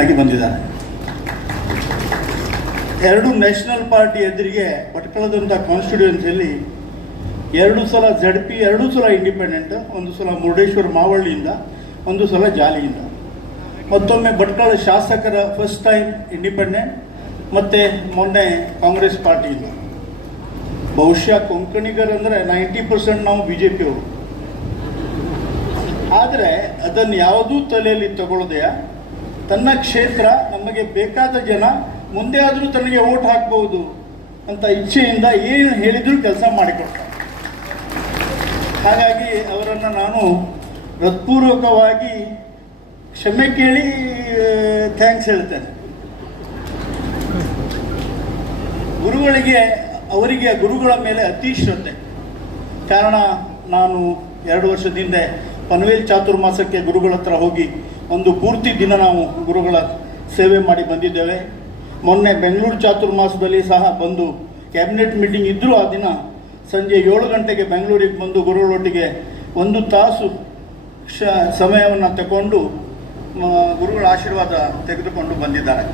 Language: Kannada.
ಆಗಿ ಬಂದಿದ್ದಾರೆ. ಎರಡು ನ್ಯಾಷನಲ್ ಪಾರ್ಟಿ ಎದುರಿಗೆ ಭಟ್ಕಳದಂಥ ಕಾನ್ಸ್ಟಿಟ್ಯೂನ್ಸಿಯಲ್ಲಿ ಎರಡು ಸಲ ಝಡ್ ಪಿ ಎರಡು ಸಲ ಇಂಡಿಪೆಂಡೆಂಟ್ ಒಂದು ಸಲ ಮುರುಡೇಶ್ವರ ಮಾವಳ್ಳಿಯಿಂದ, ಒಂದು ಸಲ ಜಾಲಿಯಿಂದ. ಮತ್ತೊಮ್ಮೆ ಭಟ್ಕಳ ಶಾಸಕರ ಫಸ್ಟ್ ಟೈಮ್ ಇಂಡಿಪೆಂಡೆಂಟ್ ಮತ್ತು ಮೊನ್ನೆ ಕಾಂಗ್ರೆಸ್ ಪಾರ್ಟಿಯಿಂದ. ಬಹುಶಃ ಕೊಂಕಣಿಗರಂದರೆ ನೈಂಟಿ ಪರ್ಸೆಂಟ್ ನಾವು ಬಿ ಜೆ ಪಿಯವರು ಆದರೆ ಅದನ್ನು ಯಾವುದೂ ತಲೆಯಲ್ಲಿ ತಗೊಳ್ಳದೆಯ? ತನ್ನ ಕ್ಷೇತ್ರ ನಮಗೆ ಬೇಕಾದ ಜನ ಮುಂದೆ ಆದರೂ ತನಗೆ ಓಟ್ ಹಾಕಬಹುದು ಅಂತ ಇಚ್ಛೆಯಿಂದ ಏನು ಹೇಳಿದ್ರು ಕೆಲಸ ಮಾಡಿಕೊಟ್ಟ ಹಾಗಾಗಿ ಅವರನ್ನು ನಾನು ಹೃತ್ಪೂರ್ವಕವಾಗಿ ಕ್ಷಮೆ ಕೇಳಿ ಥ್ಯಾಂಕ್ಸ್ ಹೇಳ್ತೇನೆ. ಗುರುಗಳಿಗೆ, ಅವರಿಗೆ ಗುರುಗಳ ಮೇಲೆ ಅತಿ ಶ್ರದ್ಧೆ. ಕಾರಣ ನಾನು ಎರಡು ವರ್ಷದ ಹಿಂದೆ ಪನ್ವೇಲ್ ಚಾತುರ್ಮಾಸಕ್ಕೆ ಗುರುಗಳ ಹತ್ರ ಹೋಗಿ ಒಂದು ಪೂರ್ತಿ ದಿನ ನಾವು ಗುರುಗಳ ಸೇವೆ ಮಾಡಿ ಬಂದಿದ್ದೇವೆ. ಮೊನ್ನೆ ಬೆಂಗಳೂರು ಚಾತುರ್ಮಾಸದಲ್ಲಿ ಸಹ ಬಂದು ಕ್ಯಾಬಿನೆಟ್ ಮೀಟಿಂಗ್ ಇದ್ದರೂ ಆ ದಿನ ಸಂಜೆ ಏಳು ಗಂಟೆಗೆ ಬೆಂಗಳೂರಿಗೆ ಬಂದು ಗುರುಗಳೊಟ್ಟಿಗೆ ಒಂದು ತಾಸು ಕ್ಷ, ಸಮಯವನ್ನು ತಗೊಂಡು ಗುರುಗಳ ಆಶೀರ್ವಾದ ತೆಗೆದುಕೊಂಡು ಬಂದಿದ್ದಾರೆ.